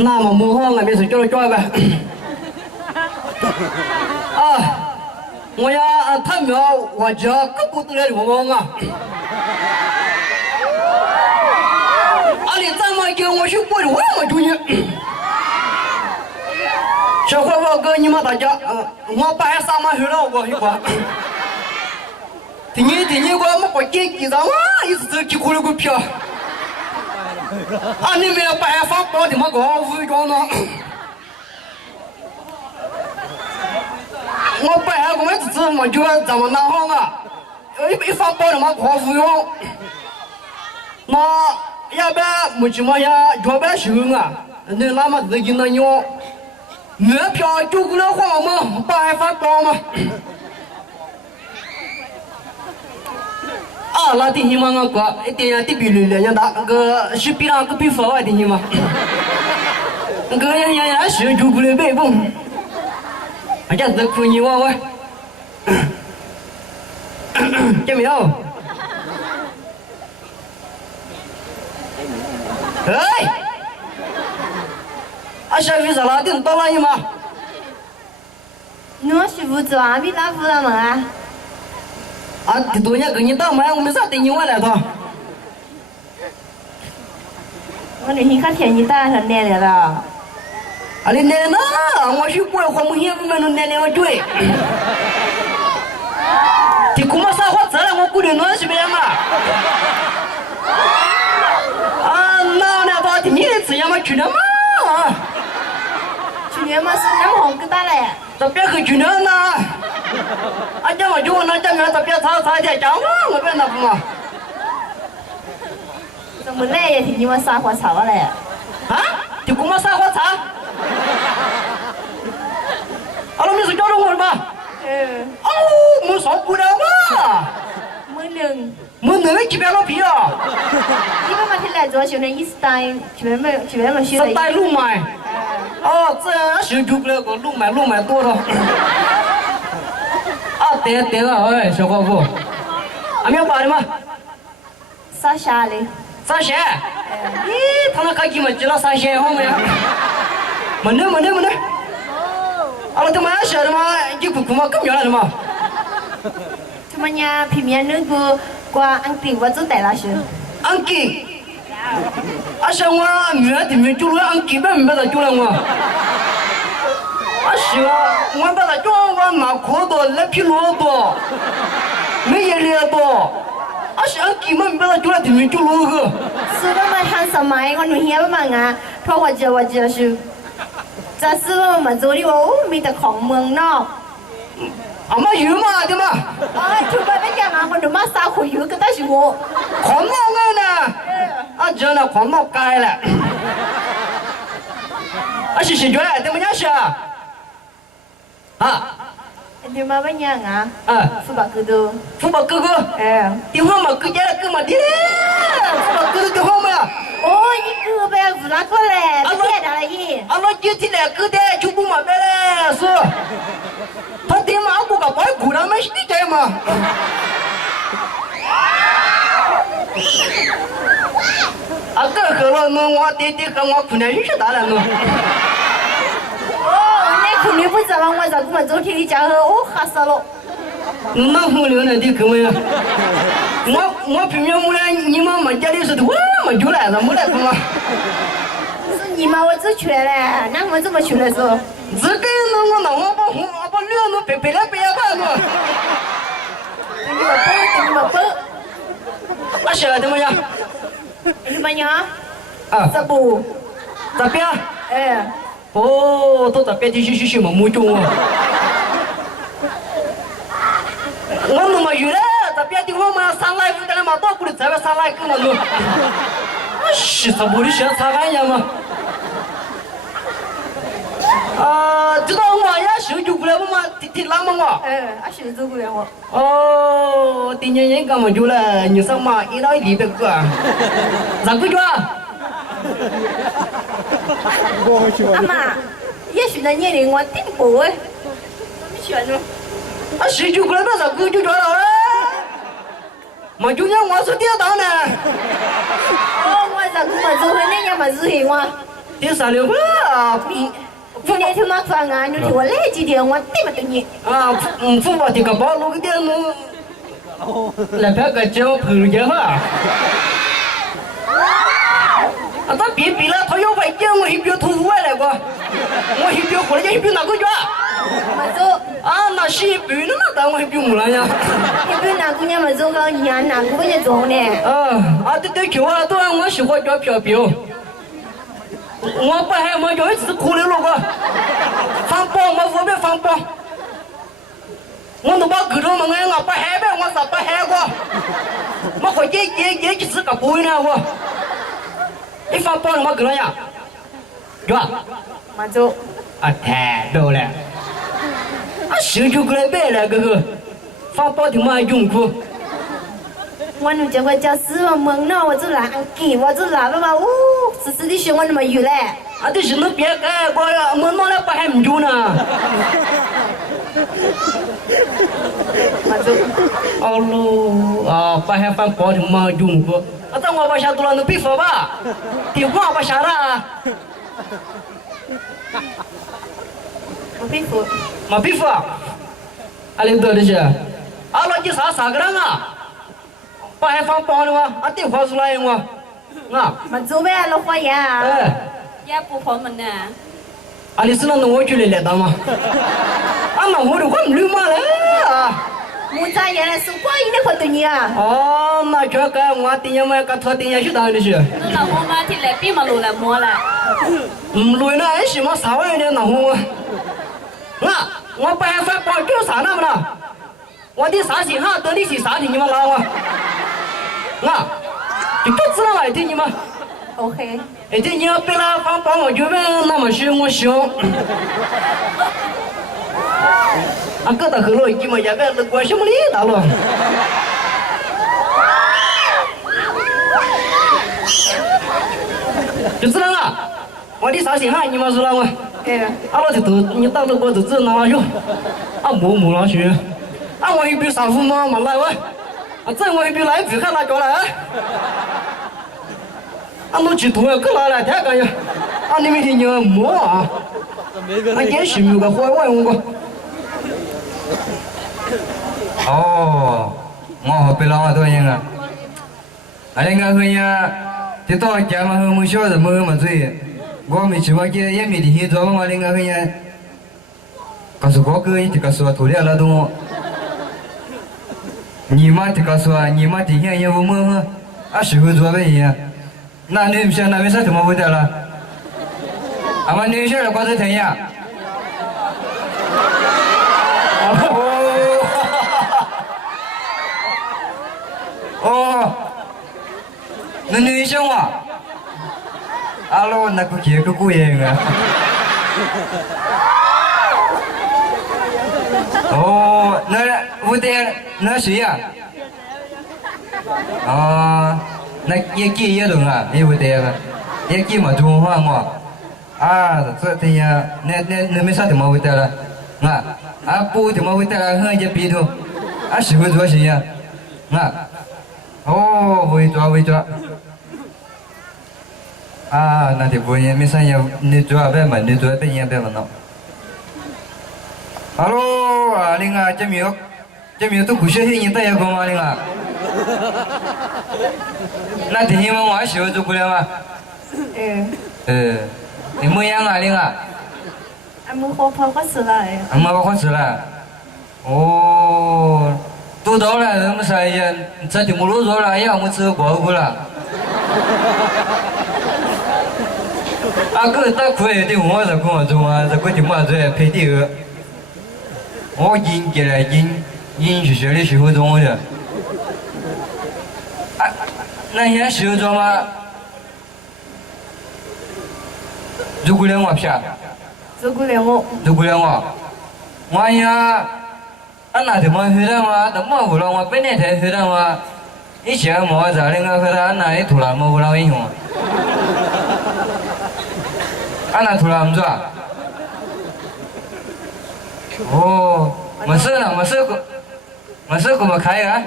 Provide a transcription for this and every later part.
那么幕后那边是叫了叫呗。啊，我要他苗我这个不得了我啊！啊，你这么叫我去过的我要出去。小伙伴哥，你们大家，我摆上马去了，我一块。第二个我捡几张哇，一直走几块那个票。啊，你们摆放包的么高武装呢？我摆我们只么就怎么拿好啊？一放包的么高武装，那要不然没什么呀，要不然行啊，你那么自己能用。月票就过来花嘛，摆放包嘛。啊，那弟兄们我哥，一定要特别热烈，让他个是比那个比法外弟兄们。个人是就过来摆蹦，大家是苦你我。见没有？哎。啊，小鱼是哪点到哪里嘛？我媳妇做阿米拉夫了嘛啊？啊，这多年跟你打嘛，我没啥等你我来的。我那天看天你打很奶奶了。啊，你奶奶呢？我去过花木县，我们奶奶我追。这姑妈啥话子了？我过来暖是不是嘛？啊，那那把你的吃呀嘛去了嘛？去年嘛是那么红个大嘞。这边可去年呢？啊，这么就那这边这边查点讲嘛，我别那不嘛。怎么来也听你们撒花草嘞？啊？这姑妈撒花草？啊，那没是叫着我了吧？哦，没说不了嘛。没能这边老皮啊。你们嘛听来做现在一时代，这边嘛学的。是带路买。哦，这样是就不了个路买多了。啊，对了，哎，小伙夫，还没有把的吗？啥虾嘞？啥虾？咦，他那开机嘛，知道啥虾好没有？没得。啊，他妈晓得吗？你姑嘛更原来的嘛？他们家平面那个瓜安迪我做带了去。安吉。啊，像我没就了安吉，没得就了我。啊，是啊，我把它叫我马可多，那匹骆驼，没也来多。啊，是安吉嘛，没把它叫了，没就了个。是他们喊什么？我那天嘛啊，他我记是。这是我们做的哦，没得空门呢。啊嘛有嘛的嘛。啊，就把那家嘛，我就马上回去，但是我狂闹呢。啊，这那狂闹该了。啊，是觉得怎么样是啊？啊。你妈问娘啊？啊。富爸哥都。富爸哥哥。哎。电话嘛，哥家了哥嘛的嘞。富爸哥的电话嘛呀。哦，你哥呗，不拿过来，不见他了伊。啊，我今天来哥的就不嘛白嘞，是。他爹妈不个白苦了，没事的嘛。啊，哥了，我爹跟我困难有些大了喏。哦，那困难不知道我咋个么昨天一家伙，哦，吓死了。那我留那的哥们，我平常没来，你们没家里是的，我没就来了，没来干嘛？是你妈我走去了嘞，那我怎么去了是？这个我那我把脸都白了白了了。给你们包。啊，晓得么呀？你们呀？啊。这不？这边？哎。哦，到这边的去么木中啊？我那么远了，这边的我们上来不得嘛，到过来这边上来干嘛呢？是什么的想查看一下嘛？啊，知道我呀，手就过来我嘛，挺拉嘛我。哎，俺手就过来我。哦，今年人干嘛就了？你上嘛一到100个，咋个做啊？阿妈，也许那年龄我顶不哎，怎么选呢？啊，谁就过来把这个就做了啊？ mà chú nhớ ngõ số tiêu tao nè Ồ, giờ cũng mà dù hơn nhà mà dù hình hoa. tiêu xả liều quá Vì này thì mắc vào ngà, nhưng thì tôi lấy chỉ điều ngoan tí mà tự nhiên. phụ vào thì cả bao luôn cái tiêu nó là phải cái chỗ thử giờ hả tao bị là thôi vậy chứ tôi hiệp thu quay lại qua tôi hiệp của nó hiệp nào cũng cho Mà dù, nó xí bị nó tao tôi hiệp một lại nha thì bên nào cũng nhà mà dù có nhà nào cũng có nhà dù nè. tôi kiểu là tôi tôi喜欢做表表我不还我有一次哭了了个放包我后面放包我都把狗肉嘛我不还呗我咋不还过我回也就是个不呢我一放包我狗肉呀有啊 Mà dù,太逗了手就过来买了哥哥放包的嘛用过 ngoan hùng chẳng có cho sư mà mừng nào mà dù là ăn kỳ mà dù là mà sư đi xuống ngoan mà dù lẹ.这是那别个我们弄来不还没有呢 Mà dù, Alo, ba hai fan bỏ thì mà dùng của. Tao ngồi bao xa tụi nó biết phải ba? Thì qua bao xa ra? mà biết phụ. Mà biết phải? Anh tôi đấy chứ? Alo chỉ sao sao cái đó à? Ba hai fan bỏ đi mà, anh tiêu hoa xuống lại mà. Ngà. Mà dù bé nó khoai à. Dạ bố phó mình nè. Anh xin nó ngồi chơi lại đó mà. Anh mà ngồi được không lưu mà đấy. Muốn ra nhà là xung quanh nó khỏi tự nhiên à. Mà cho cái ngoại tiền mà cái thua tiền chứ đâu đấy chứ? Nó là hôm mà thì lại biết mà lùi là mua là. Lùi nó ấy gì mà sao vậy nè nào hông? Ngà, tôi ba hai fan bỏ chỗ sao nào mà? 我的啥型哈，等你是啥的你们老啊？啊，就不知道来听你们。 OK. 哎，这你要别了放帮我这边那么凶我凶。啊，个大河路一么也别路过什么里大路。就知道啊，我的啥型哈你们说了我。 Ừ. 啊，我就都你到了我就只拿了去，啊没拿去。 啊，我一边上户嘛，嘛来喂，这我一边来不看那叫来，我去同样个来来天干呀，你明天你摸啊，也许有个坏玩我。我被老多人啊，那个朋友，这到家嘛，我们小人没嘛嘴，我没去我姐也没地去做嘛，那个朋友，告诉我哥，你这个说土里了东。 你妈这个说，你妈今天也不么时候做呗呀？那女生那为啥这么回答了？俺们女生的瓜子甜呀。那女生啊，阿罗那个结个姑爷啊。那我的那谁呀？那也给也懂啊，也不对了，也给嘛中华嘛，这这呀，那没啥怎么回答了，不怎么回答了，很也比头，是会做谁呀？会做，那就不也没啥呀，你做别嘛，你做别也别嘛喏。Halo, Linga, Jamil tu khusyuk ni tak ya kau Linga. Nanti ni mau asyik tu kuliah mah. Ni mau yang Linga. Anh muốn khó khó xử lại. Anh mau khó xử lại. Tu đó là nó sai ya, sao thì mua rồi là ya muaซื้อcủa cô là. Cái ta khuya thì mua rồi cũng dùng rồi cũng thì mua rồi phải đi ở. 我引进来引学校的时候中的，那些时候中嘛，如果连我骗，如果连我，我呀，那怎么回答嘛？怎么回答我？本来才回答嘛，以前没咋那个回答，那里突然没回答英雄，那突然做。 masuk lah, masuk ke makai kan?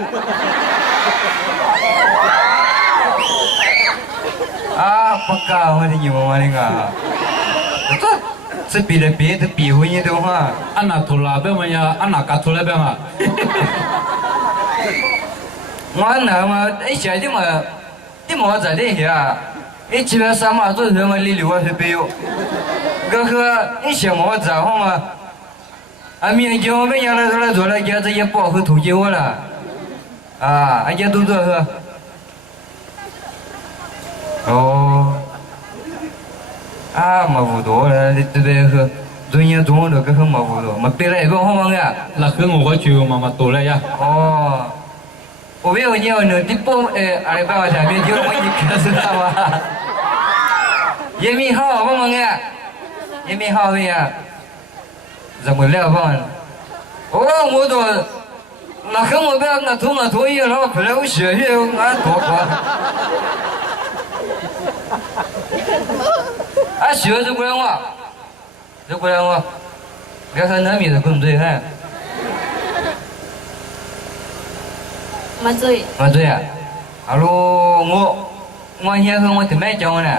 不搞我的你们那个，这比的别的比回你的话， anak tula be manya anak katula be ma 我那么一下的嘛，的么子的呀，一起来上马做什么里我是没有，哥哥一些么子好嘛，啊，明天我们原来做了，现在也保护土地我了，啊，俺家都做是，哦。 啊，冇糊到啦！你这边去，昨天中午那个很冇糊到，冇别来一个好忙呀。 la ke ngo chu mama tula ya 哦，我没有你要那地包阿里巴巴上面就我一看知道吗？也没好好忙呀，也没好呀，怎么了吧？哦，我都那跟我不要那同意了，本来我学俺多过。 啊，学这过来我，这过来我，别看那米的工作哈， mà rồi 嘛对呀，阿罗我现在我怎么讲呢？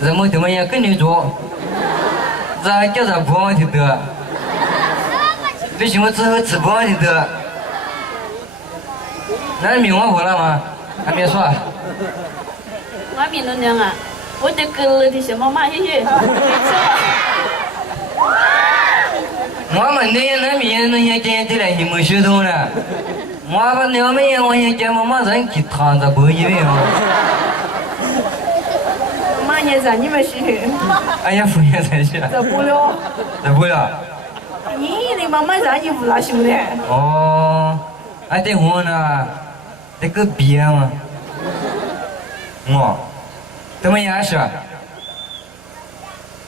怎么样跟你做？咱叫咱不往的得，为什么之后吃不往的得？那米我回来吗？还没说。 quá miền Nam Giang à ôi tôi cười thì sẽ mong mãi chứ我们那边那些见的来，你们学懂了。我们那边我也见妈人给躺着不以为嘛。 妈也在你们去，哎呀，不也在去，走不了。怎么了？咦，你妈妈让你不拉兄弟？哦，哎，等会呢，这个别嘛，我怎么样是？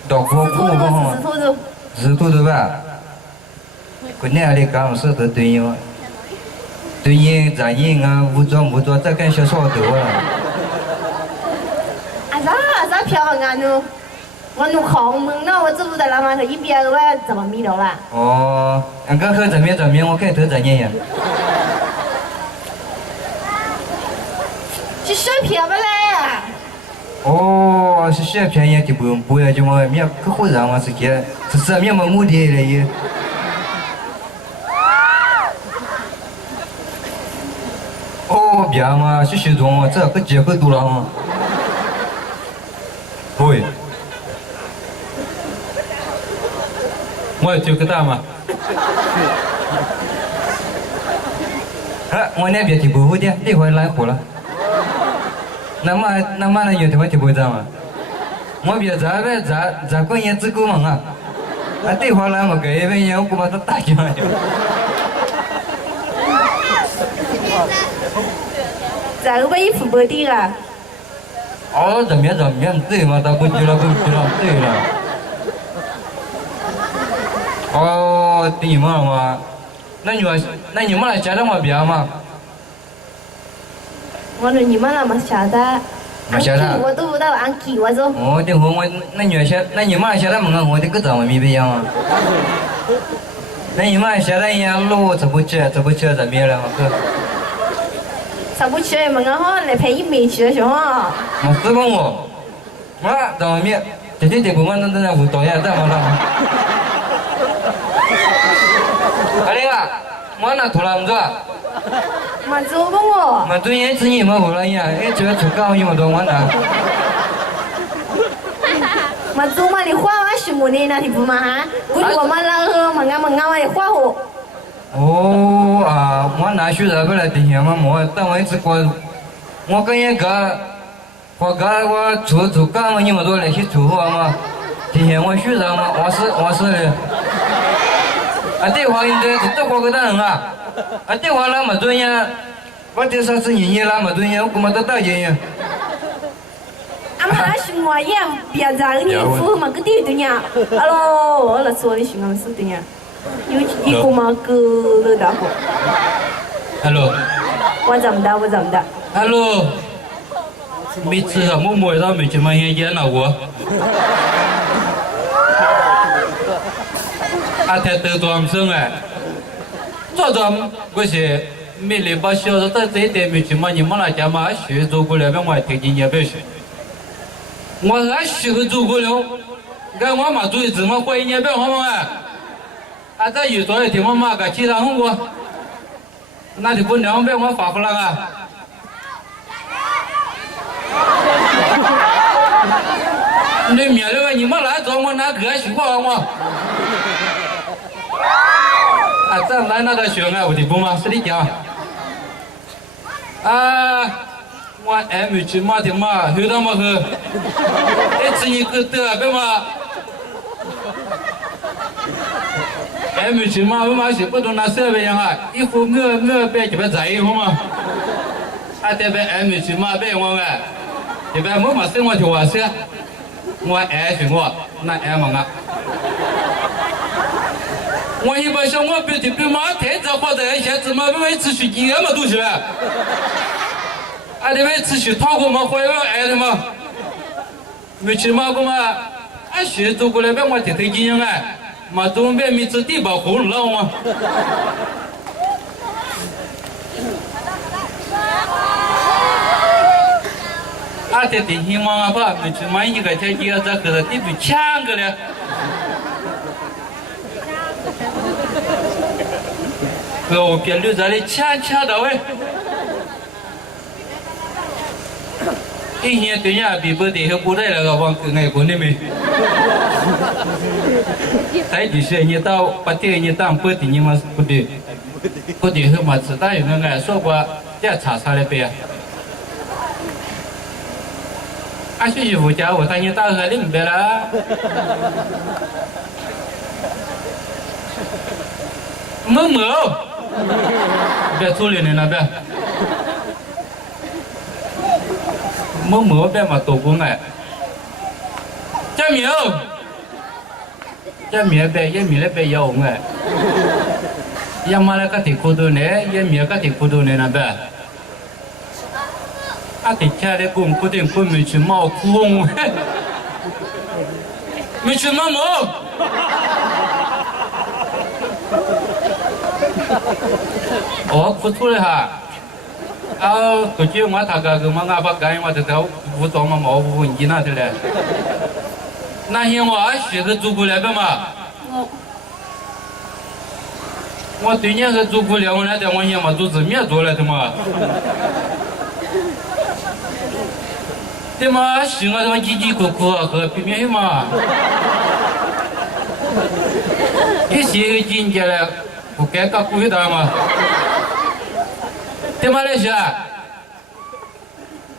到过过过好石头子，日头的吧？过年里刚是的对应，对应咱应啊，武装，再干些啥多啊？咋漂亮呢？我弄好门呢，我这不在那嘛头一边我怎么迷了啦？哦，俺哥喝怎么样？我看头怎样呀？去选票不来？哦，是选便宜就不要就么面可好让我是给是什么么目的来的？哦，别嘛，是学中这个结构多了嘛？对，我就个大嘛啊，我那边就不会的，那会来火了。那么那有地方就不会这嘛？我别咋过年自顾嘛啊？啊，这会来嘛个一边我把它打进来就。咋个把衣服不地啊？哦，怎么样？对嘛，他不去了，对了。哦，对嘛？那你们来家的嘛别嘛？我说你们那么晓得？没晓得。我都不知道俺给我走。哦，等会我那你们来晓得嘛？我这个怎么没变嘛？那你们来晓得呀？路怎么去怎么样了嘛？啥不去？门口来陪一没去行啊？我是问我怎么面？这不嘛那舞蹈呀，怎么了？阿玲啊，我那突然做。嘛走不我？嘛对呀，自己嘛不了呀，这个出高你们都完了。嘛走嘛，你花完什么呢？那你不嘛哈？估计我们那个嘛我也花我。哦啊，我拿学生过来的钱嘛，但我一直我跟人家，我出干嘛你们都来去出货嘛，今天我学生嘛，我是的，啊这话应该是这话个大人啊，啊这话那么多呀，我这啥子人那么多呀，我干嘛都大人呀？俺们那是我也别让你付嘛个地的呀，啊喽，我来说的是俺们是的呀。有一个嘛个的大伙。hello 我怎么的？ hello 没吃什么没到没去买烟烟了我阿太得多生哎这我是没礼拜小的在这一点没去买你们来家嘛学做过来让我听见也别学我还喜欢做过了，跟我妈做的怎么过一年别好吗？啊，这有多少天我妈个其他红过，那就不两百我发回来啊。你免了你们来找我拿个习惯我。啊，这来那个学爱我的不嘛，是你讲。啊，我爱没去马的马，后头嘛去，一次你去得别嘛。爱没去马，我嘛是不懂那设备样啊，一副我别就别在意好嘛。啊，这边爱没去马别我哎，这边我嘛生活就话些。我爱是我，那爱嘛啊！我一般想我别的别妈太早花在一些怎么为持续几年嘛都是呗？啊，你为持续讨过嘛，或者爱的嘛？没去嘛过嘛？啊，学走过来别我提推经验哎，嘛东边没子地保护了嘛？啊，这电信网啊，把没去买一个才几个这个地不抢个了。我别留在里抢到喂。以前对呀，比不得和古代那个往外国那边。在就是你到把这你当不得你们不得，不得和嘛子大有那个说过要查查那边。啊，学习不教我，他你打河里面了。没，别处理你那边。没别嘛多过哎。加苗别也米那边要哎。要么那个地库头呢，也米个地库头呢那边。啊，底下的工不定不没去冒空，没去冒毛。哦，不错了哈。啊，估计我他个嘛阿爸干我这条武装嘛毛不你那的嘞。那些我学个做不来的嘛。我对你是做不了，我那点我也嘛做字面做来的嘛。对嘛，是我他妈叽叽咕咕和平面嘛。一些人家嘞不该搞故意的嘛。对嘛那些？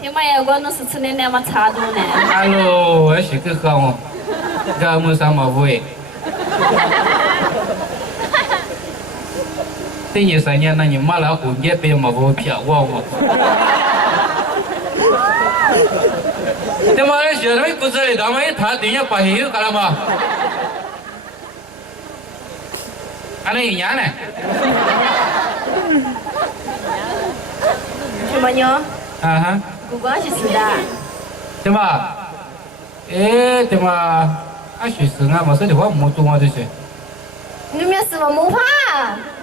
对嘛呀，我那是吃的那么差多呢。Alo， 我是个好哦，干么啥嘛会？第二三年那你妈老虎也别嘛不骗我嘛。对嘛？那学生骨子里他们一谈对呀，把黑有干了嘛？俺那一年呢？什么呢？啊哈。不光是吃的。对嘛？哎，对嘛？俺学生啊，嘛说的话没做啊这些。你们是嘛没怕？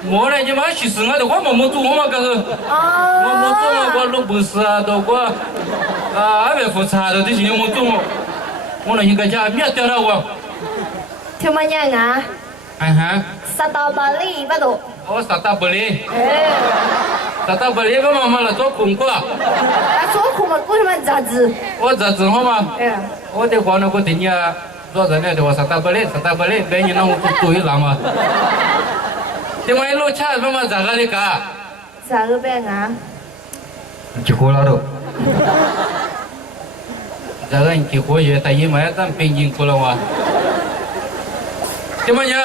没嘞，你妈学生啊的话嘛没做我嘛个是。我没做嘛，我录不是啊，都我。啊，别复查的这些我做，我那应该家别掉了我。听么样啊？嗯哼。杀到巴黎不都？我杀到不里。哎。杀到不里，我妈妈来做功课。那做苦嘛，为什么杂志？我杂志好吗？哎。我的话呢，我听你做人呢，我杀到不里，别人那我注意了嘛。另外一路车他妈咋个的干？咋个办啊？结婚了都。这个你结婚也，但因为咱北京过了哇。怎么样？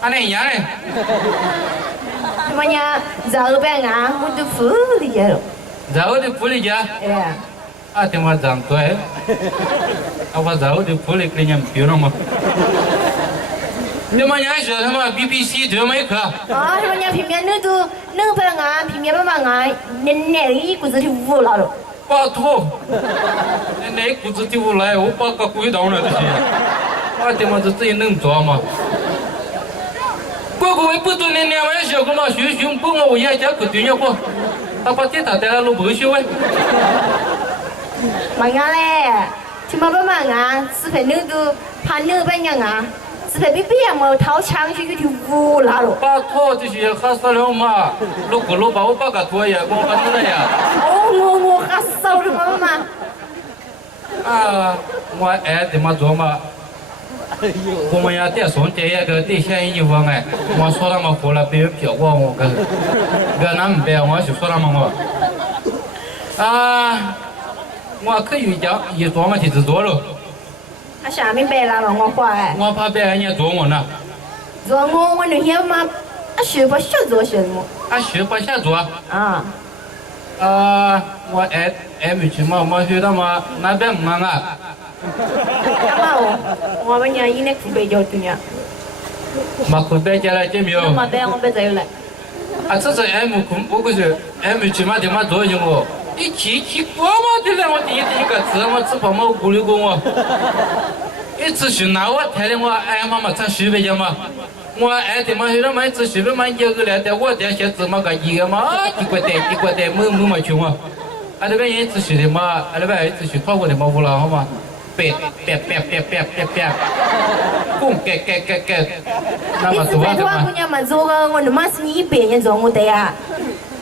俺那样嘞？怎么样？咋个办啊？我都不理解了。咋个的不理解？哎。啊，怎么这样对？啊，我咋个的不理解人别了嘛？怎么样说他妈 BBC 这么一个？啊，什么人平面那都那不啊？平面不嘛啊？那一股子就无了了。拜托，那股子丢来，我把个鬼当了这些，我他妈这自己能做吗？我为不多年2万小个嘛，学熊不我也家不对呀不，他把这他带来了不学喂，嘛伢嘞，听嘛不嘛伢，是陪那个怕那边伢，是陪别别么掏枪去就乌拉了。把拖这些哈死了嘛，路过路把我把个拖也光把那呀。哦，我哈烧了嘛嘛。啊，我爱的嘛做嘛。我们要带送这个带现衣服哎，我说他们回来别票我个那没别我就说他们我啊，我可以讲一做嘛就是做了。他下面白了我花哎。我怕别人家做我呢。做我那天嘛，学不小做些么？学不下做。啊。我爱没去嘛，我学他嘛那边忙啊。我们家一年苦白交对呀。嘛苦白交了就没有。嘛白我白在了。这是M 苦，我可是 M 去嘛的嘛作用哦。你气过嘛的了，我第一个字嘛只怕嘛鼓励过我。一直去拿我台的我爱妈妈唱徐白家嘛，我爱的嘛有点嘛一直徐白嘛一个来的我的些字嘛个一个嘛一个的没嘛穷啊。那边一直学的嘛，那边一直学考过的嘛，不啦好嘛？别，公改，那么多的嘛。我娘嘛做个，我他妈是你别人做我的呀。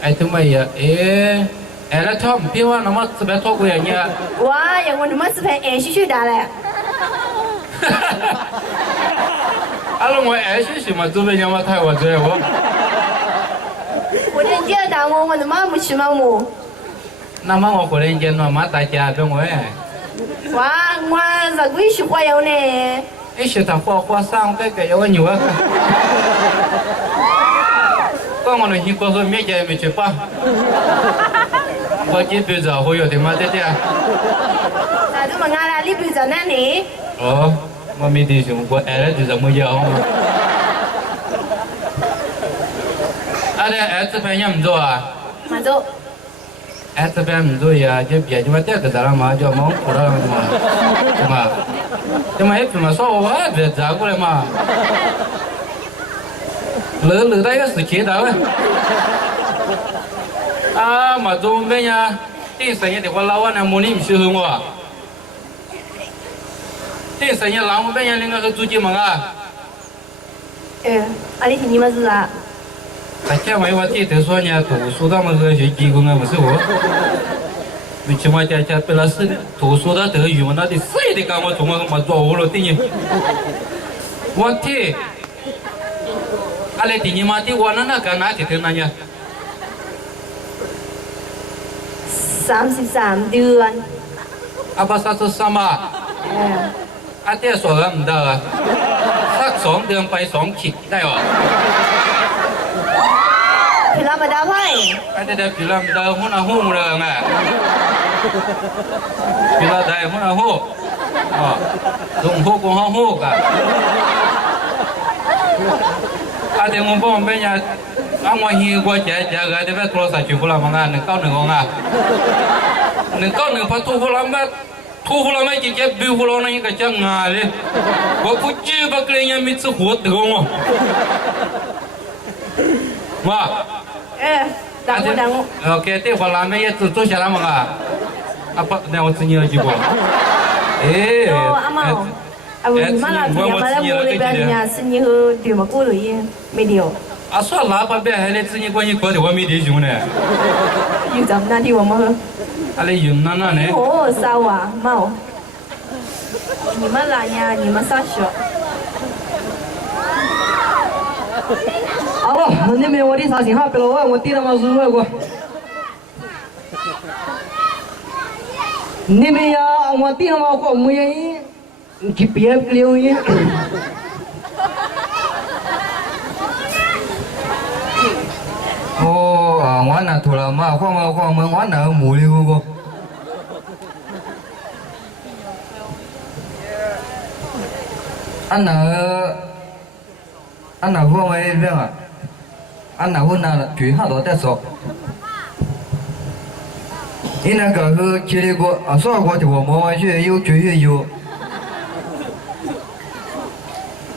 哎，他妈呀，哎，那他们别话那么这边talk过呀你。哇呀，我他妈是陪爱许许的嘞。阿拉我爱许许嘛，这边人嘛太我这我。我人家打我他妈没去嘛我。那么我过来见了嘛，大家跟我哎。哇，我咋个去花样呢？哎，学他花上个要我牛啊！刚我那天过后没见没去吧？我这辈子会有的嘛这点。啥子嘛？俺俩你不在哪里？哦，我没弟兄，我爱了就这么要嘛。阿的儿子朋友唔做啊？嘛做。哎，这边唔做呀，就别就嘛带个咱嘛，就忙苦了嘛，是嘛？就嘛一边嘛说我别找过来嘛，乐大个事情的喂。啊，嘛做咩呀？第三年的话，老王那母女唔适合我。第三年老我咩呀？那个租金嘛啊？阿里听你们是啥？他讲完我弟弟说呢，读书他们是学技工啊，不是我。你起码家被老师读书的这个语文那的谁的干我中文嘛做我了等于。我弟，阿来第二嘛的我那干哪去听那呀33 เดือน apa 33嘛？阿爹说的唔得啊，สัก2 เดือนไป2 ขีดได้หรอ？พี่รับมาได้ไหม ada film dah huna hu dah ngah. Bila dah huna hu. Dong hu ko hu ka. Ada ngomong banyak ang hi gua jaga ada bet kalau saya pula mangan kau ngah. Kau patu pula mat. Tu pula mai je bi pula nang ka jang ngale. Gua puji baklenya mitsu hot dong. Wah. Dangu. Okey, tu kalau lama ya tu siapa manga? Apa dah我自己去过？哎，阿毛，你妈那天嘛在屋里边呢，是你和对嘛过了也没掉。啊，说喇叭边还来自己关于过的我没弟兄呢。有咱们那地方吗？阿来云南那呢？哦，啥哇毛？你们哪呀？你们啥学？好了，那边我的啥信号别了我弟他妈输了过。那边呀，我弟他妈过没人，你别留意。哦啊，我那头了嘛，晃嘛，我那木的嗰個。俺那晃嘛一邊啊，俺那晃那最好多得少。你那個是去那個啊，所以我就我冇去有最有。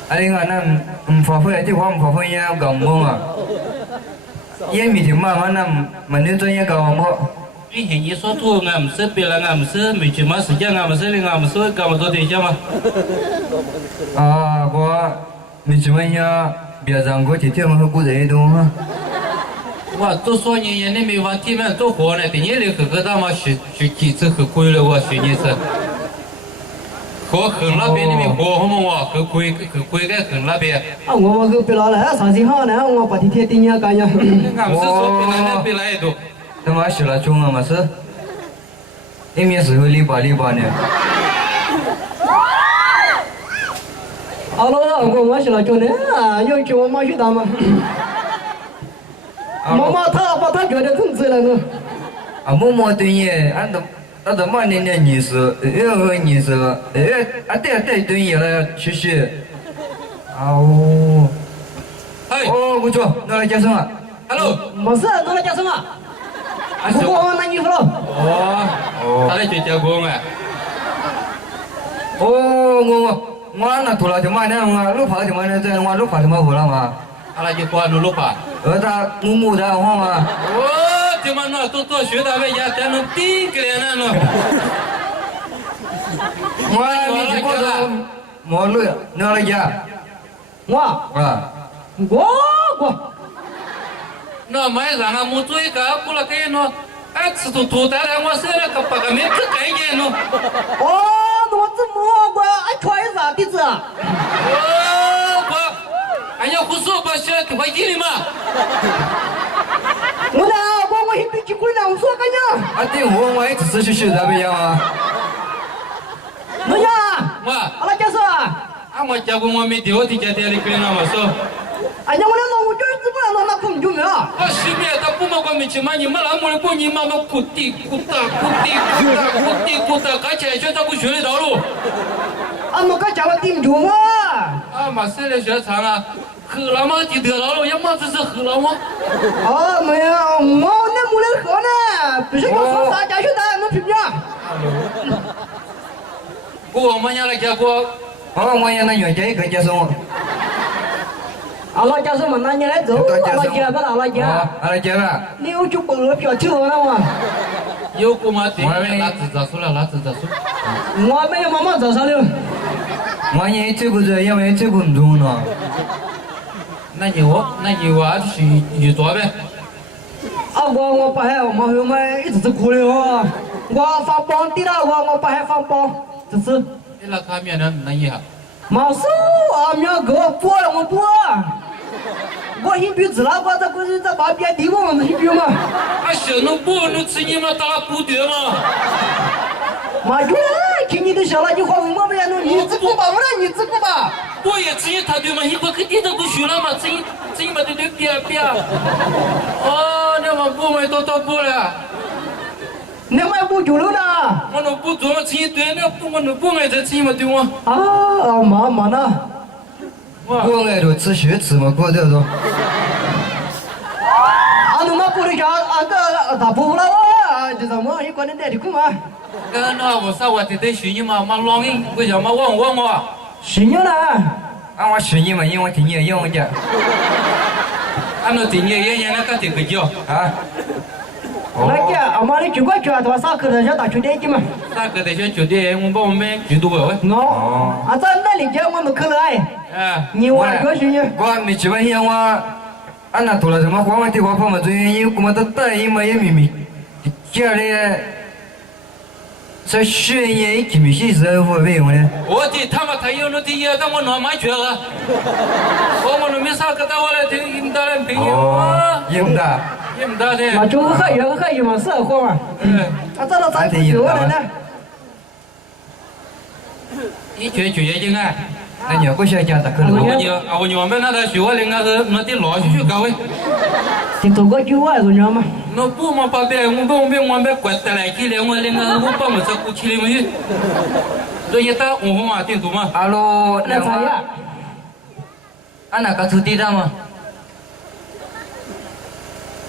啊，你看那唔發揮，即係我唔發揮嘢咁忙啊。也每天嘛，那蠻多專業搞嘛，你现你说土俺们是别了俺们是没去嘛时间俺们是的俺们是干嘛做对象嘛？啊，我没去问下，别让我天天和过这种哈。我都说你没问题嘛，做活呢，等你来个他妈去几次很贵了，我去你是。和横那边那边活好嘛，我很贵个横那边。啊，我去别了了，啥时候呢？我把天天盯呀干呀。俺们是说别来都。他妈学了中啊嘛是，一面是会篱笆呢。好了，我学了中呢，有叫我妈去打嘛。妈妈她把她觉得控制了呢。啊，默对你，俺都骂你意思，意思，对对你了，谢谢。哦。哎。哦，不错，那来叫什么 ？Hello。没事，那来叫什么？不过我拿衣服了。哦。他来就叫我嘛。哦，我那拖了就买呢，我路跑就买呢，这我路跑就买回来嘛。阿拉就关路跑。他木的好嘛。哦，就嘛那多学的呗，也才能顶个来呢。我没过的，没路，哪来家？我。那买上啊，木做一个过来给喏，哎，吃土的来，我说那个把个面子给你喏。哦，我怎么我爱穿啥的子？哎呀，胡说八道，快进来嘛！我先对结婚了，我说干呀？啊，对我一直是去学的不一样啊。那呀，我阿拉家说啊，我结婚我没丢的家店里跟那么说。哎呀，我我就是怎么那空就没有。我随便他不嘛我没去嘛，你们那么的过你妈妈咕滴咕哒，看起来学他不学的道路。啊，我刚讲了顶住嘛。啊，马上来学唱啊，喝了嘛就得了，要么就是喝了嘛。哦，没有，我那没得喝呢，不是我说啥家学的，能评价。我们家来结果，我也那原价一个接送。阿拉家什么？那你来走，阿拉家不阿拉家。阿拉家吧。你有就帮我票抽了嘛？有过嘛？对，拿执照书了，拿执照书。我没有妈妈找上了。我也这个人，因为这个很重呢。那你我去做呗。啊，我不还我们一直是苦的哦。我放榜的了，我不还放榜，这是。你那卡面呢？那一下。没事啊，苗哥播了我播。我先比知了，我这不是在把别地方先比嘛。啊，小弄播弄吃你嘛打不得嘛。妈哟，听你的小了，你话我不要弄，你自顾吧，我让你自顾吧。我也只有他对嘛，一会肯定都不学了嘛，这嘛对别。哦，那么不买多不了。你买不久了呢？我那不做嘛，吃对那不我那不爱再吃嘛对吗？啊，妈呢？我爱着吃血吃嘛，过这种。啊，那么不的家啊个大婆婆了啊，就什么一关的带的苦嘛。那我啥我得学你嘛，老人为什么问我？是你呢？啊，我学你嘛，因为我听你用的。俺那听你爷那个这个叫啊。那家阿妈的就快去啊，他上课的小大学的嘛。上课的小酒店，我们去多个喂。哦。啊，在那里家我们可来。你我多学你。我没去问下我，俺那多了什么花完的花跑嘛，最近我们都带一嘛也秘家里。这学业一没些时候没用的。我的他妈他有那的也让我拿买去了。我们没啥个到我来听应当人朋友啊。应当。应当的。那就可以嘛，生活嘛。啊，这到咱就了呢。一圈就也进来。那你不想讲的可能。我娘们那学我那个那的老去搞喂。你多个9万多年嘛。那不嘛把别我别管得来起来，我那个我把我这过去了没有？这一打我嘛顶住嘛。阿罗，那咋样？俺那个土地的嘛。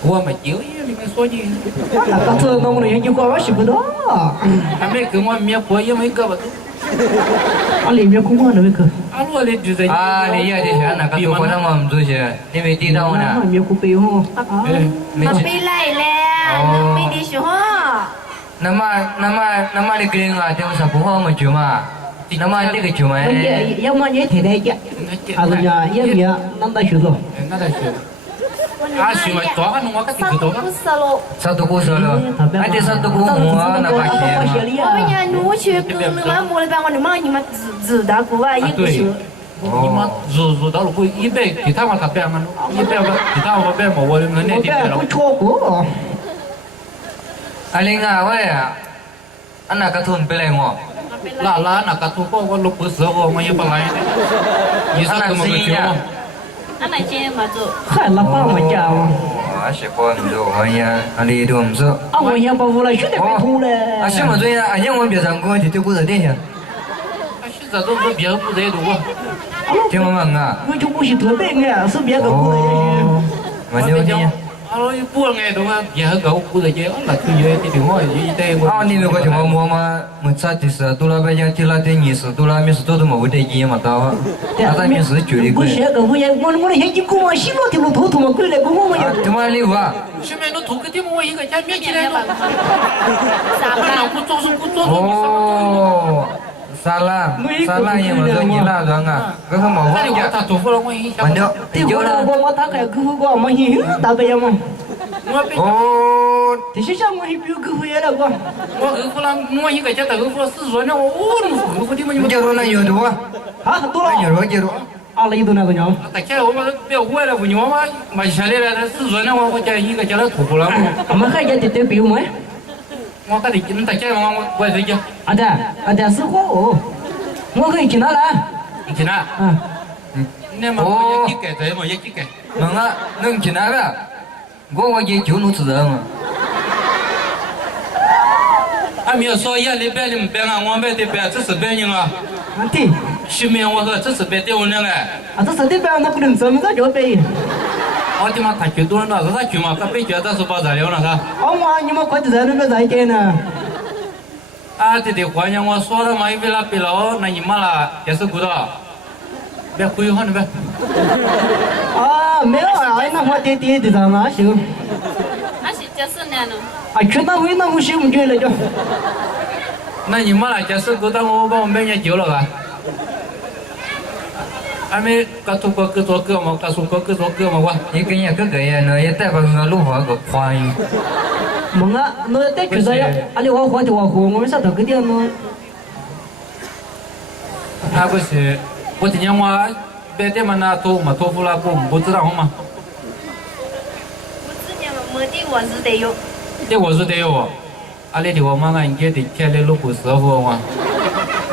我没有，你们说你。那个土那我那些话我学不到。还没跟我面婆也没搞不懂。啊，里面空旷的没去。啊，我的就在。啊，你也得学那个土那么做些，因为地道呢。里面空背吼。没来了，没的时候。nama ni kering ah tengok siapa orang macam ah. Nama ni kecil mah.要么你太太家，还是讲也没那大学了。那得是。啊，是嘛？多看我个地多个。 Satu kursus lo. Ada satu kursus nak pakai. 我们家奴去跟那么摸了半我的妈，你们只打过啊，一个球。 你妈入到了不一百，其他嘛他别嘛，一百个其他我别嘛，我那那地了。我错过。 Aling awak ya. Anak katun pelai mo. Lah nak katu kau kau lupa seorang orang yang paling ini. Ni satu macam macam. Anak cina macam. 嗨，那爸我家嘛。 Asyik pun tu, ayah ali tu mesti. 啊，我也不无了，学得快通了。 Asyik macam ya, ayah orang biasa kau itu tu kuda dia. Asyik satu tu biar aku dah tu. Cuma mana? 我就不是特别爱，是别个过来也 Mana dia? Kalau ibu ngai tu kan, biar kau aku dah je, lah tu je di rumah je kita. Ah ni mereka cuma mau mencari tu lah banyak tiada ni tu lah mesti tu mau ada je mata. Ada mesti curi 不 kau. 学个，我那些一过嘛，洗脑的路头头嘛，过来跟我们也。 Cuma liwa. 前面那土个地方我一个家面起来 Cina 了， apa? 不做是不做， Oh. Salah yang maksud ni lah tuan ah. Kau mau 那 apa 里我 je? 他土夫了我一下。 Mana? 对， Tiga 我 lah. 我大概客户个嘛，嘿，大概嘛。 我被 Oh. 这些项目还比客户也了个。我客户了，我一个家客户40人了，我客户的嘛你们。 Jauh nak jauh tu ah. 啊，多 Nak 了。 jauh jauh. 啊，那一度那个娘。 大家我们不要坏了，不牛嘛，买下来了40人了，我家一个家来土夫了。 我们还也得对比没？ 我带你大家我这家， 啊的，啊的是我，我可以进来了。 你去哪？ 嗯，你嘛我一改对嘛，一改。 Manga nung cinaga. Gua je jauh nu sedang. 俺没有说压力别你们别啊，我别的别，这是别人啊。啊对，去面我说这是别的我那个，啊这是得别那不能这么着就别。我他妈他去多了，是他去嘛，他别觉得是把材料了是。哦妈，你们快点在那边再见呢。啊，这关键我说了嘛，一别了别了，那你妈了也是good的，别忽悠你别。啊，没有啊，那我爹爹的上哪行？ Asyik jasa ni anu. 啊，去那回那我行不去了就。那你妈了也是good的，我把我们家救了个。俺们各做各做各嘛，各做各做各嘛我。 Ikan yang kegaya na, ia tak bang lu hua ke kuai. 梦啊，那得去啥呀？啊，你我活的我活，我们啥都给点么？那不是，我今天我别的嘛那托付了，我不知道好吗？ 我之前没的我是得有。 这我是得有，阿里的我妈俺家的天的路不师傅嘛，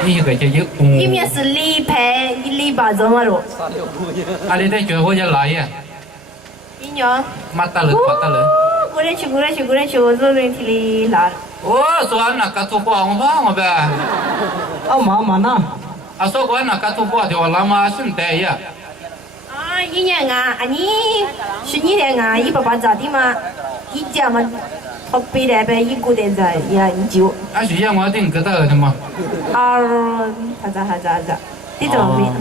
你个这就里面是礼牌，一礼拜怎么了？阿里的最后就来呀，一娘。马打人马打人。 过来去，我这边提里来了。哦，说俺那个土瓜我怕我呗，啊妈呢？啊说俺那个土瓜就拉嘛顺带呀，啊，一年啊，你是你的啊，一爸爸咋的嘛？一家嘛，他背来呗，一个的在呀，你就俺学校我定个到的嘛，啊，他咋，你怎么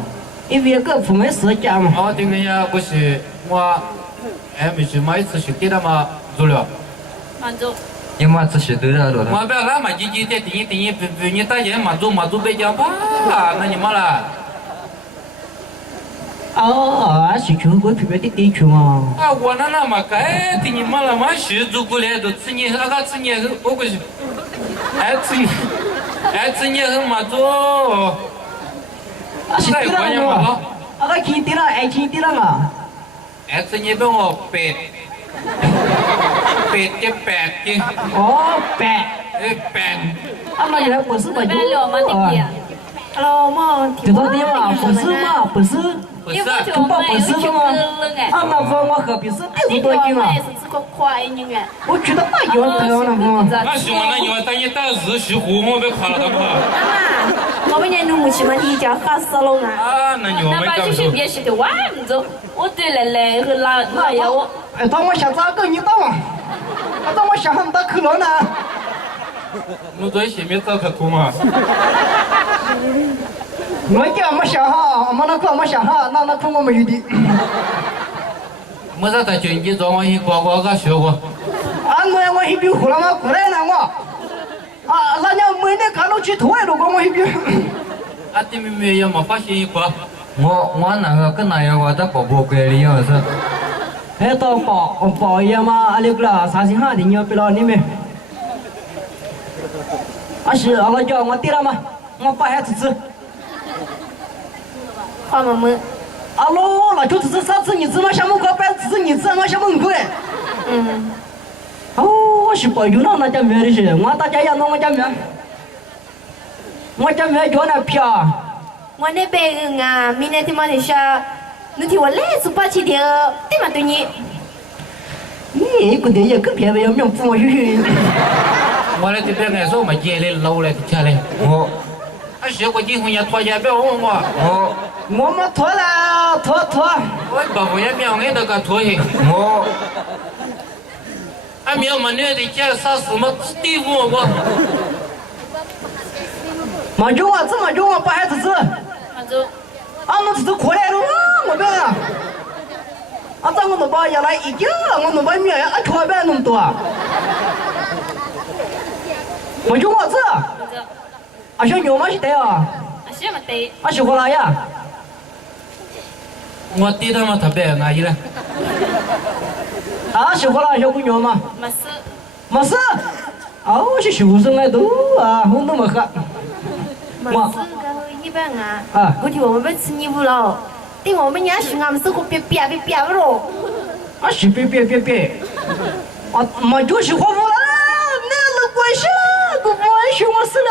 因为个父母是家嘛。我定个呀不是我，俺没去买一次去给他嘛做了。 Mandu. Yang mati situ dah tu. 我别拉嘛，几的顶，你大爷嘛做别讲吧，那你妈啦。 啊，是去过特别的地区嘛。 啊，我那嘛该顶你妈啦嘛，是做过来都吃你，那个吃你我过去，吃你很嘛做，啊，是地浪嘛。啊，个去地浪，爱去地浪啊。吃你帮我背的的，哦，白。白。啊，那原来不是嘛就。 Belok mati dia. Kalau mau 知道的嘛，不是嘛，不是。 不 Dia 是， pun 中报 cuma 不是 itu 的吗？ keleng eh. 啊，那方我何必是50 Dia 多斤 cuma 啊？ itu cukup kuat ini kan. 我觉得那有太阳了嘛。那喜欢那你们当你打日虚火，我别怕了的嘛。 我们家弄不起嘛，你家吓死了啊！ 啊，那你们 Nampak 干 tu 什么？ biasa tu wah tu. Oh tu lele ke la ya oh. 哎，当我想咋个你当啊？当我想很大可能呢。我在前面找个图嘛。 我家没想好，没那块没想好，那块我没有的。没啥在经济找我一个学过。 啊，我一比湖南嘛过来了我。那干了去头外头光我一边。啊，对面没有没发现一个，我那个跟那个我在宝宝柜里样是，哎，到宝爷嘛，阿里个啦，啥情况的？你要不了你们？啊是，阿拉叫我对了嘛，我把孩子吃。花妈妈，阿罗，那就是上次你知道小门口摆只是你知道吗？小门口哎。嗯，哦，我是保佑了那家庙的是，我大家要弄我家庙，我家庙叫那票。我那边啊，明天他妈的下，那天我来是把起的，对嘛对你？咦，个电影更偏要命不我去。我来这边来说嘛，接来老来下来，我啊，是我今后也拖也不要问我，我们拖了，拖。我爸爸也苗俺那个拖去，俺苗嘛那的家啥事嘛，对付我，嘛叫我怎么叫我把孩子吃？那就啊，我只是过来了，我别了。啊，咱我都把原来一斤，我都把面啊全白那么多。我叫我吃，那就啊小牛嘛是对啊，啊什么对？啊是过来呀。我对他们特别安逸了，啊是过来小姑娘嘛，没事，没事。啊，我是学生来都啊，我都没喝。没事，然后一般啊，啊我就我们吃你不了，对我们家兄俺们生活别不咯。啊是别，啊嘛就是活不了，那老关系都不爱学我死了。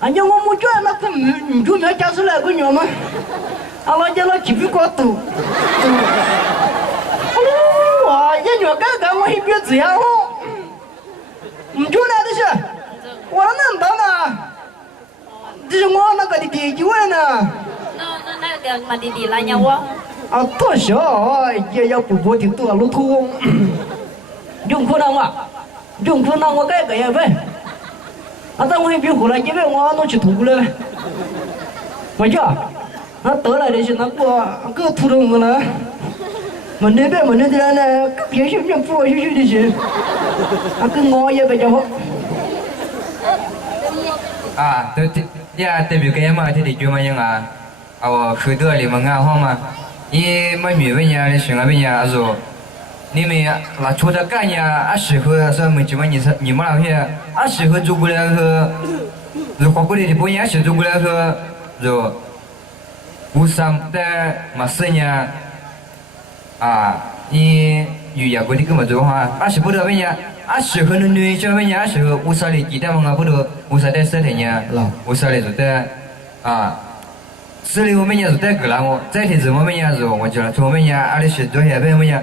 俺家我没觉那个你就没家出来个娘们，俺老家那几笔高多。哇，一娘干我一边这样哦，唔就那的是，我那当呢，这是我那个的第一位呢。那个嘛弟弟来鸟我，啊，多少也要不挺多路途，用可能我改个也呗。啊，咱我一边回来，因为我弄去吐了，我讲，那得来的是那个吐动我了，我那边那边呢，个别小面不许的是，啊，跟我也比较好。啊，对，呀，代表cái mà thì cuma yang khởi đầu là mà ngao hoa mà, ý mà người bên nhà thì chuyện bên nhà rồi, nhưng mà là chỗ đó cái nhà, sử dụng sao mình chỉ mà nhìn mà làm hết, sử dụng dụng cụ là rồi có cái gì bên nhà sử dụng cụ là rồi, usam ta mà xây nhà, ýอยู่อย่างคนที่ก็มาดูว่าsử dụng đó bên nhà, sử dụng nuôi cho bên nhà, sử dụng usaha để kita mengapu usaha để xây nhà, usaha để chúng ta xử理我们家是带个了我，再天子我们家是我觉得我们家阿里是做下边我们家，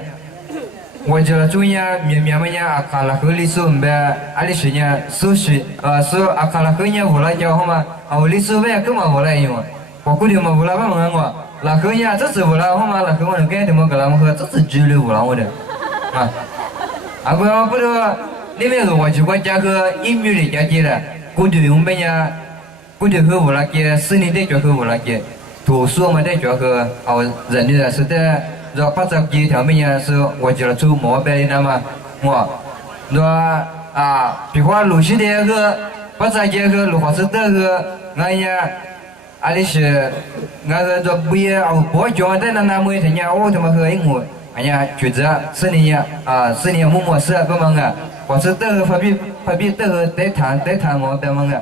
我觉得做家面们家阿卡拉和历史我们阿里是家手续手阿卡拉和家回来叫好嘛，我历史边根本回来用，我估计嘛回来帮忙我，那和家这次回来好嘛，那和我能干的么个了我和这次绝对回来我的，不知那边是我就我家和音乐的家接了，估计我们家。估计和我那个4年的就和我那个读书嘛的就和人的是的，然后80几条命呀是我觉得做毛病的嘛，比方录取的和80几和录花师的和俺呀，阿里是俺个做毕业不讲的那么人家我他妈和英文，俺呀觉得4年呀4年默默是不忙啊，花师的和发比的和得谈毛病忙啊。